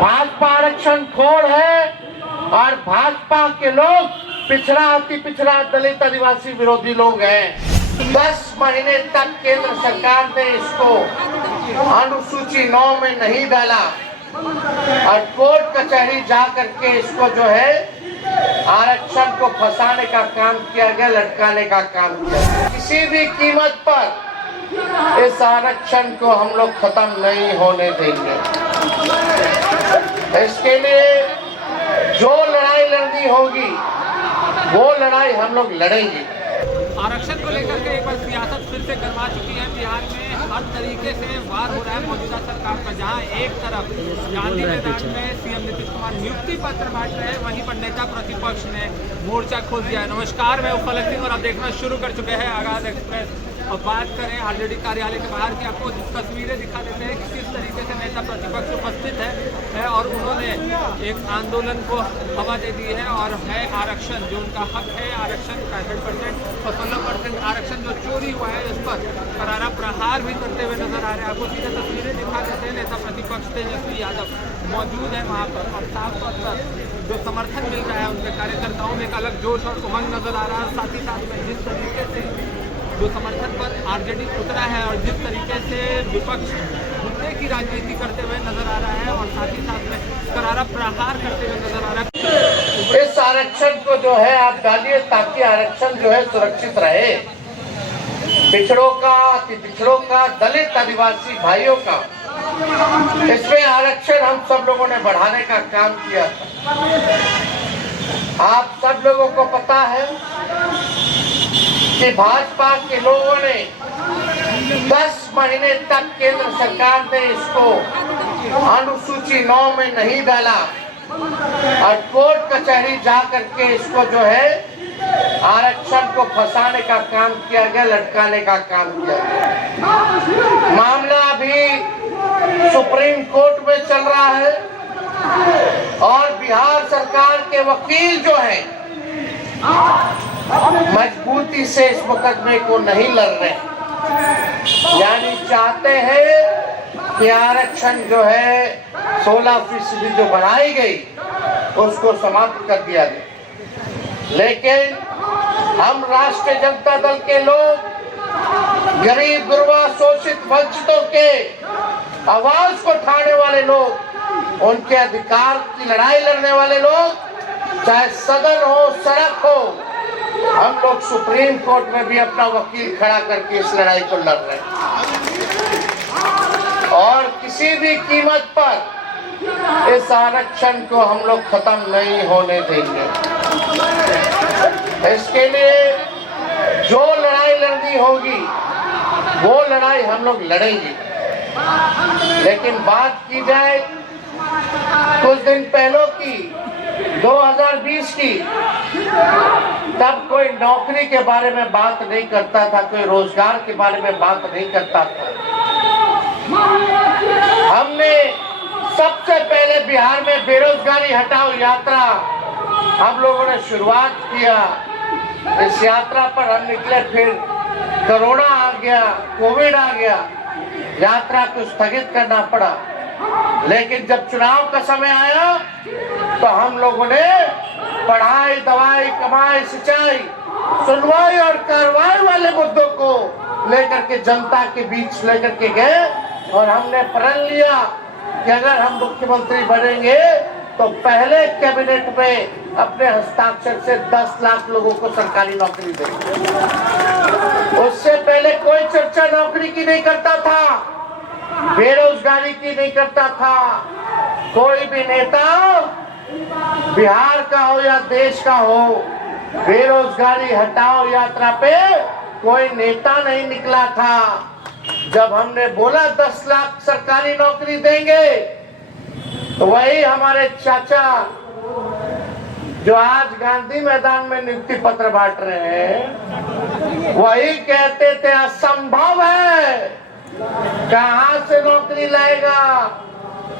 भाजपा आरक्षण खोर है और भाजपा के लोग पिछड़ा अति पिछड़ा दलित आदिवासी विरोधी लोग हैं। 10 महीने तक केंद्र सरकार ने इसको अनुसूची 9 में नहीं डाला और कोर्ट कचहरी जा करके इसको जो है आरक्षण को फंसाने का काम किया गया, लटकाने का काम किया गया। किसी भी कीमत पर इस आरक्षण को हम लोग खत्म नहीं होने देंगे। इसके लिए जो लड़ाई लड़नी होगी वो लड़ाई हम लोग लड़ेंगे। आरक्षण को लेकर के एक बार सियासत फिर से गर्मा चुकी है। बिहार में हर तरीके से वार हो रहा है मौजूदा सरकार का, जहां एक तरफ गांधी मैदान में सीएम नीतीश कुमार नियुक्ति पत्र बांट रहे हैं, वहीं पर नेता प्रतिपक्ष ने मोर्चा खोल दिया है। नमस्कार, मैं फलक सिंह और आप देखना शुरू कर चुके हैं आगाज एक्सप्रेस। और बात करें आरजेडी कार्यालय के बाहर की, आपको तस्वीरें दिखा देते हैं कि किस तरीके से नेता प्रतिपक्ष उपस्थित है और उन्होंने एक आंदोलन को हवा दे दी है और है आरक्षण जो उनका हक है। आरक्षण 65% और 16% आरक्षण जो चोरी हुआ है इस पर करारा प्रहार भी करते हुए नजर आ रहे हैं। आपको सीधे तस्वीरें दिखा देते हैं। नेता प्रतिपक्ष तेजस्वी यादव मौजूद है वहाँ पर और साफ तौर पर जो समर्थन मिल रहा है उनके कार्यकर्ताओं में एक अलग जोश और उमंग नजर आ रहा है। साथ ही साथ में जिस तरीके से जो समर्थन पर आरजेडी उतरा है और जिस तरीके से विपक्ष मुद्दे की राजनीति करते हुए नजर आ रहा है और साथ ही साथ में करारा प्रहार करते हुए नजर आ रहा है। इस आरक्षण को जो है आप डालिए ताकि आरक्षण जो है सुरक्षित रहे। पिछड़ों का, अति पिछड़ों का, दलित आदिवासी भाइयों का, इसमें आरक्षण हम सब लोगों ने बढ़ाने का काम किया था। आप सब लोगों को पता है कि भाजपा के लोगों ने 10 महीने तक केंद्र सरकार ने इसको अनुसूची 9 में नहीं डाला और कोर्ट कचहरी जा करके इसको जो है आरक्षण को फंसाने का काम किया गया, लटकाने का काम किया गया। मामला अभी सुप्रीम कोर्ट में चल रहा है और बिहार सरकार के वकील जो है मजबूती से इस मुकदमे को नहीं लड़ रहे, यानी चाहते हैं कि आरक्षण जो है 16% जो बढ़ाई गई उसको समाप्त कर दिया जाए। लेकिन हम राष्ट्रीय जनता दल के लोग, गरीब गुरबा शोषित वंचितों के आवाज को उठाने वाले लोग, उनके अधिकार की लड़ाई लड़ने वाले लोग, चाहे सदन हो, सड़क हो, हम लोग सुप्रीम कोर्ट में भी अपना वकील खड़ा करके इस लड़ाई को लड़ रहे हैं और किसी भी कीमत पर इस आरक्षण को हम लोग खत्म नहीं होने देंगे। इसके लिए जो लड़ाई लड़नी होगी वो लड़ाई हम लोग लड़ेंगे। लेकिन बात की जाए कुछ दिन पहले की, 2020 की, तब कोई नौकरी के बारे में बात नहीं करता था, कोई रोजगार के बारे में बात नहीं करता था। हमने सबसे पहले बिहार में बेरोजगारी हटाओ यात्रा हम लोगों ने शुरुआत किया। इस यात्रा पर हम निकले, फिर कोरोना आ गया, कोविड आ गया, यात्रा को स्थगित करना पड़ा। लेकिन जब चुनाव का समय आया तो हम लोगों ने पढ़ाई, दवाई, कमाई, सिंचाई, सुनवाई और कार्रवाई वाले मुद्दों को लेकर के जनता के बीच लेकर के गए और हमने प्रण लिया कि अगर हम मुख्यमंत्री बनेंगे तो पहले कैबिनेट में अपने हस्ताक्षर से 10 लाख लोगों को सरकारी नौकरी देंगे। उससे पहले कोई चर्चा नौकरी की नहीं करता था, बेरोजगारी की नहीं करता था। कोई भी नेता बिहार का हो या देश का हो, बेरोजगारी हटाओ यात्रा पे कोई नेता नहीं निकला था। जब हमने बोला 10 लाख सरकारी नौकरी देंगे तो वही हमारे चाचा जो आज गांधी मैदान में नियुक्ति पत्र बांट रहे हैं, वही कहते थे असंभव है, कहां से नौकरी लाएगा,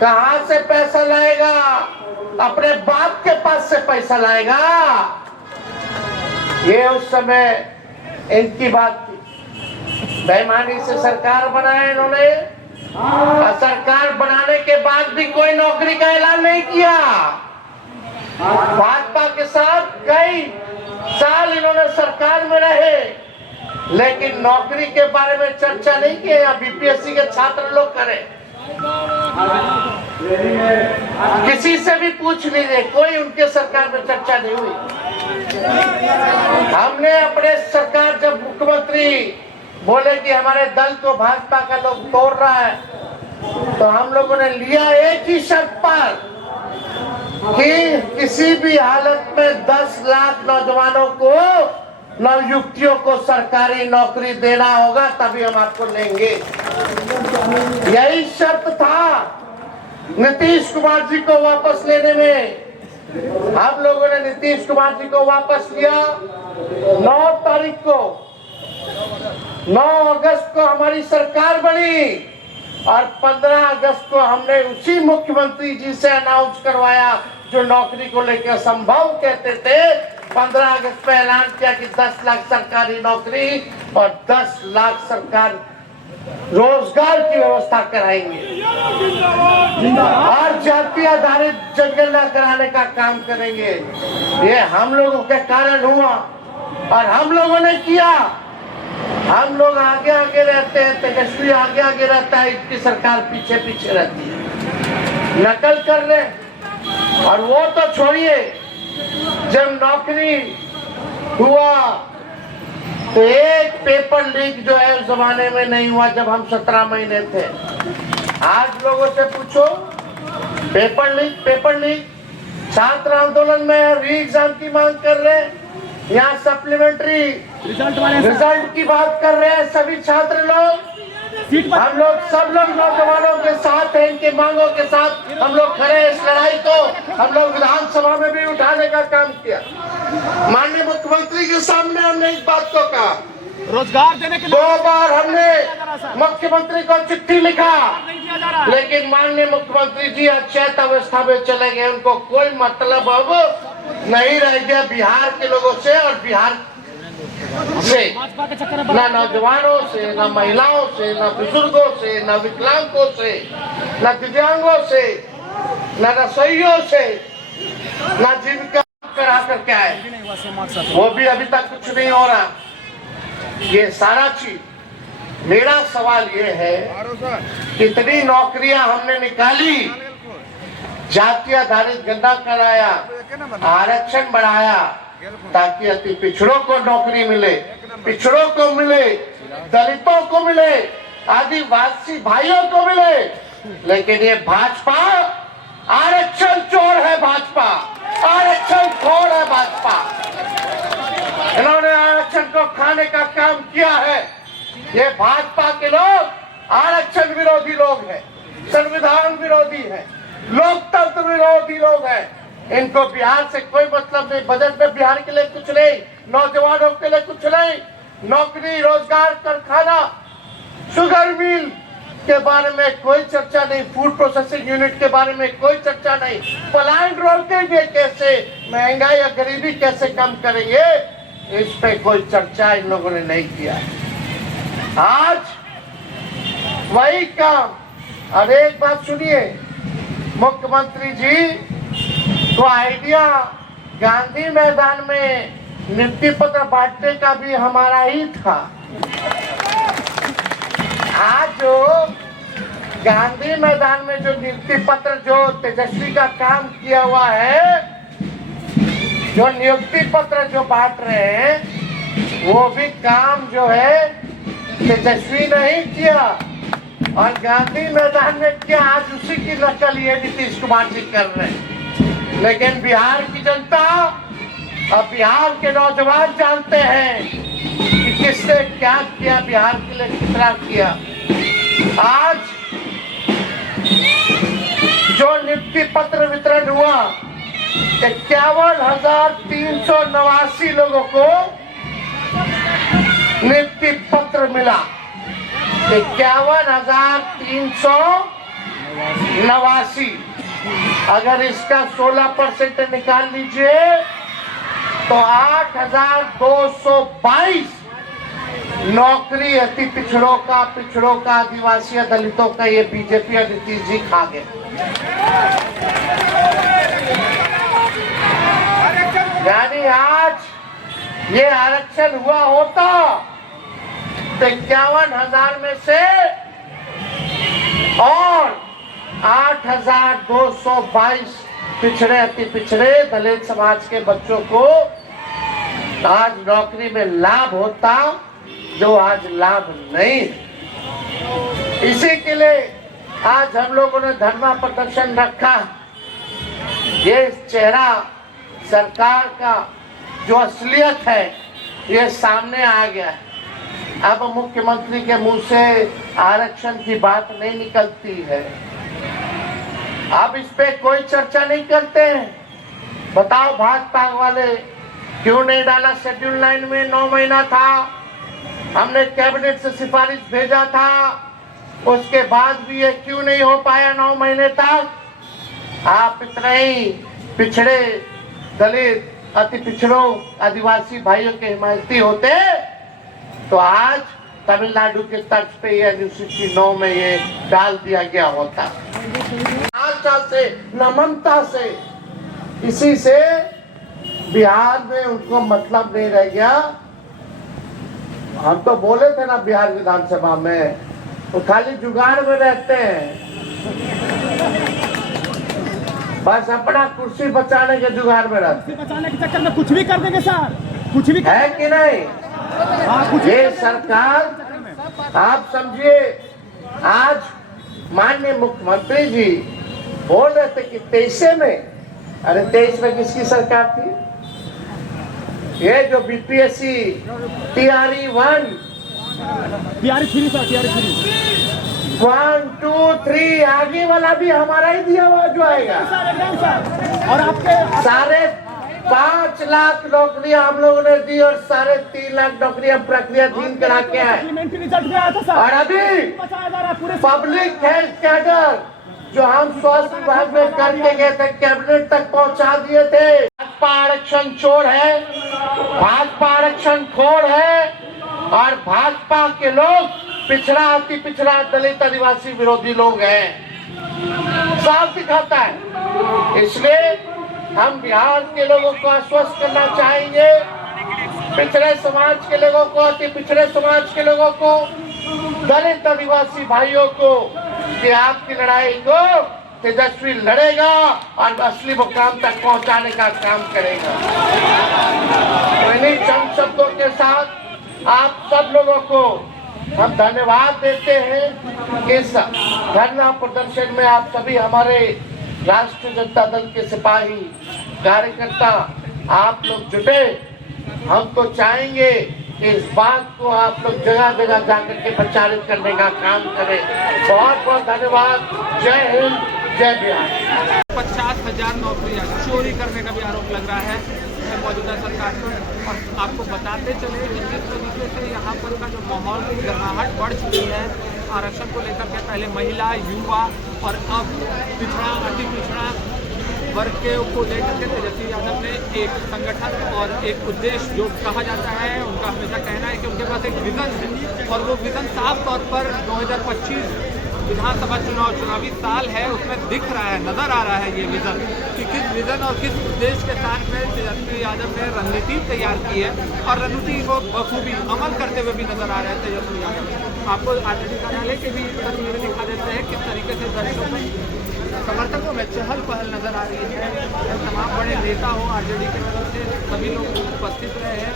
कहां से पैसा लाएगा, अपने बाप के पास से पैसा लाएगा। ये उस समय इनकी बात थी। बेईमानी से सरकार बनाए इन्होंने और सरकार बनाने के बाद भी कोई नौकरी का ऐलान किया। भाजपा के साथ कई साल इन्होंने सरकार में रहे, लेकिन नौकरी के बारे में चर्चा नहीं की। या बीपीएससी के छात्र लोग करें, किसी से भी पूछ लीजिए, कोई उनके सरकार में चर्चा नहीं हुई। हमने अपने सरकार, जब मुख्यमंत्री बोले कि हमारे दल को भाजपा का लोग तोड़ रहा है, तो हम लोगों ने लिया एक ही शर्त पर कि किसी भी हालत में 10 लाख नौजवानों को, नवयुवतियों को सरकारी नौकरी देना होगा, तभी हम आपको लेंगे। यही शर्त था नीतीश कुमार जी को वापस लेने में। हम लोगों ने नीतीश कुमार जी को वापस लिया 9 तारीख को। 9 अगस्त को हमारी सरकार बनी और 15 अगस्त को हमने उसी मुख्यमंत्री जी से अनाउंस करवाया जो नौकरी को लेकर असंभव कहते थे। 15 अगस्त में ऐलान किया कि 10 लाख सरकारी नौकरी और 10 लाख सरकार रोजगार की व्यवस्था कराएंगे और जाति आधारित जनगणना कराने का काम करेंगे। ये हम लोगों के कारण हुआ और हम लोगों ने किया। हम लोग आगे आगे रहते हैं, तेजस्वी आगे आगे रहता है, इसकी सरकार पीछे पीछे रहती है, नकल कर रहे। और वो तो छोड़िए, जब नौकरी हुआ तो एक पेपर लीक जो है उस जमाने में नहीं हुआ जब हम 17 महीने थे। आज लोगों से पूछो, पेपर लीक छात्र आंदोलन में री एग्जाम की मांग कर रहे हैं, यहाँ सप्लीमेंट्री रिजल्ट की बात कर रहे हैं सभी छात्र लोग। हम लोग सब लोग नौजवानों के साथ हैं, इनकी मांगों के साथ हम लोग खड़े। इस लड़ाई को हम लोग विधानसभा में भी उठाने का काम किया। माननीय मुख्यमंत्री के सामने हमने इस बात को कहा, रोजगार देने के लिए 2 बार हमने मुख्यमंत्री को चिट्ठी लिखा, लेकिन माननीय मुख्यमंत्री जी अचेत अवस्था में चले गए। उनको कोई मतलब अब नहीं रह गया बिहार के लोगों से और बिहार से, ना नौजवानों से, ना महिलाओं से, ना बुजुर्गों से, ना विकलांगों से, ना दिव्यांगों से, ना रसोइयों से, ना जीविका करा कर क्या है, वो भी अभी तक कुछ नहीं हो रहा। ये सारा चीज, मेरा सवाल ये है, कितनी नौकरियां हमने निकाली, जाति आधारित गणना कराया, आरक्षण बढ़ाया ताकि अति पिछड़ों को नौकरी मिले, पिछड़ों को मिले, दलितों को मिले, आदिवासी भाइयों को मिले। लेकिन ये भाजपा आरक्षण चोर है, भाजपा आरक्षण खोर है, भाजपा इन्होंने आरक्षण को खाने का काम किया है। ये भाजपा के लोग आरक्षण विरोधी लोग हैं, संविधान विरोधी है, लोकतंत्र विरोधी लोग हैं। इनको बिहार से कोई मतलब नहीं। बजट में बिहार के लिए कुछ नहीं, नौजवानों के लिए कुछ नहीं, नौकरी, रोजगार, कारखाना, शुगर मिल के बारे में कोई चर्चा नहीं, फूड प्रोसेसिंग यूनिट के बारे में कोई चर्चा नहीं, पलायन रोकेंगे कैसे, महंगाई या गरीबी कैसे कम करेंगे, इस पे कोई चर्चा इन लोगों ने नहीं किया है। आज वही काम। और एक बात सुनिए, मुख्यमंत्री जी तो आइडिया गांधी मैदान में नियुक्ति पत्र बांटने का भी हमारा ही था। आज जो गांधी मैदान में जो नियुक्ति पत्र जो तेजस्वी का काम किया हुआ है, जो नियुक्ति पत्र जो बांट रहे हैं, वो भी काम जो है तेजस्वी नहीं किया और गांधी मैदान में किया। आज उसी की नकल ये नीतीश कुमार जी कर रहे हैं। लेकिन बिहार की जनता और बिहार के नौजवान जानते हैं कि किसने क्या किया, बिहार के लिए कितना किया। आज जो नियुक्ति पत्र वितरण हुआ, 51,389 लोगों को नियुक्ति पत्र मिला। 51,389। अगर इसका 16% निकाल लीजिए तो 8,222 नौकरी अति पिछड़ों का, आदिवासी दलितों का ये बीजेपी और नीतीश जी खा गए। ये आरक्षण हुआ होता तो 51,000 में से और 8,222 पिछड़े अति पिछड़े दलित समाज के बच्चों को आज नौकरी में लाभ होता, जो आज लाभ नहीं। इसी के लिए आज हम लोगों ने धरना प्रदर्शन रखा। ये चेहरा सरकार का जो असलियत है ये सामने आ गया। अब मुख्यमंत्री के मुंह से आरक्षण की बात नहीं निकलती है। अब इस पे कोई चर्चा नहीं करते हैं। बताओ भाजपा वाले क्यों नहीं डाला शेड्यूल 9 में? 9 महीना था, हमने कैबिनेट से सिफारिश भेजा था, उसके बाद भी ये क्यों नहीं हो पाया 9 महीने तक? आप इतने ही पिछड़े दलित अति पिछड़ों आदिवासी भाइयों के हिमायती होते तो आज तमिलनाडु के तर्ज पे ये अनुसूची 9 में ये डाल दिया गया होता। आशा से, नम्रता से, इसी से बिहार में उनको मतलब नहीं रह गया। हम तो बोले थे ना बिहार विधानसभा में, वो खाली जुगाड़ में रहते हैं, बस अपना कुर्सी बचाने के जुगाड़ में रहते हैं। बचाने के चक्कर में कुछ भी कर देंगे सर, कुछ भी है कि नहीं? ये सरकार, आप समझिए, आज माननीय मुख्यमंत्री जी बोल रहे थे कि 23 में, अरे 23 में किसकी सरकार थी? ये जो बीपीएससी TRE 1 TRE 3 1 2 3 आगे वाला भी हमारा ही दिया हुआ जो आएगा। और आपके 5.5 लाख नौकरियां हम लोगों ने दी और 3.5 लाख नौकरियां प्रक्रियाधीन करा के आए। रिजल्ट भी आया था सर। और अभी पब्लिक हेल्थ कैडर जो हम स्वास्थ्य विभाग में करके गए थे, कैबिनेट तक पहुंचा दिए थे। भाजपा आरक्षण चोर है, भाजपा आरक्षण खोर है और भाजपा के लोग पिछड़ा अति पिछड़ा दलित आदिवासी विरोधी लोग हैं, साफ दिखाता है। इसलिए हम बिहार के लोगों को आश्वस्त करना चाहेंगे, पिछड़े समाज के लोगों को, अति पिछड़े समाज के लोगों को, दलित आदिवासी भाइयों को कि आपकी लड़ाई को तेजस्वी लड़ेगा और असली मुकाम तक पहुंचाने का काम करेगा। तो इन्हीं चंद शब्दों के साथ आप सब लोगों को हम धन्यवाद देते हैं। इस धरना प्रदर्शन में आप सभी हमारे राष्ट्रीय जनता दल के सिपाही कार्यकर्ता आप लोग जुटे। हम तो चाहेंगे कि इस बात को आप लोग जगह जगह जाकर के प्रचारित करने का काम करें। बहुत बहुत धन्यवाद। जय हिंद, जय बिहार। 50,000 नौकरियां चोरी करने का भी आरोप लग रहा है मौजूदा सरकार पर। और आपको बताते चले कि जिस तरीके से यहाँ पर का जो माहौल की गर्माहट बढ़ चुकी है आरक्षण को लेकर के, पहले महिला, युवा और अब पिछड़ा अति पिछड़ा वर्ग के को लेकर के तेजस्वी यादव ने एक संगठन और एक उद्देश्य जो कहा जाता है, उनका हमेशा कहना है कि उनके पास एक विजन है और वो विजन साफ तौर पर 2025 विधानसभा चुनावी साल है उसमें दिख रहा है, नजर आ रहा है ये विजन कि किस विजन और किस उद्देश्य के साथ में तेजस्वी यादव ने रणनीति तैयार की है और रणनीति को बखूबी अमल करते हुए भी नजर आ रहे हैं तेजस्वी यादव। आपको आरजेडी कार्यालय के भी तस्वीरें दिखा देते हैं किस तरीके से दर्शकों में समर्थकों में चहल पहल नजर आ रही है। तमाम बड़े नेता हो आरजेडी की तरफ से सभी लोग उपस्थित रहे हैं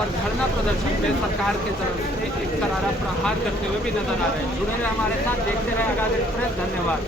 और धरना प्रदर्शन में सरकार की तरफ से एक करारा प्रहार करते हुए भी नजर आ रहे हैं। जुड़े रहे हमारे साथ, देखते रहे आगाज एक्सप्रेस। धन्यवाद।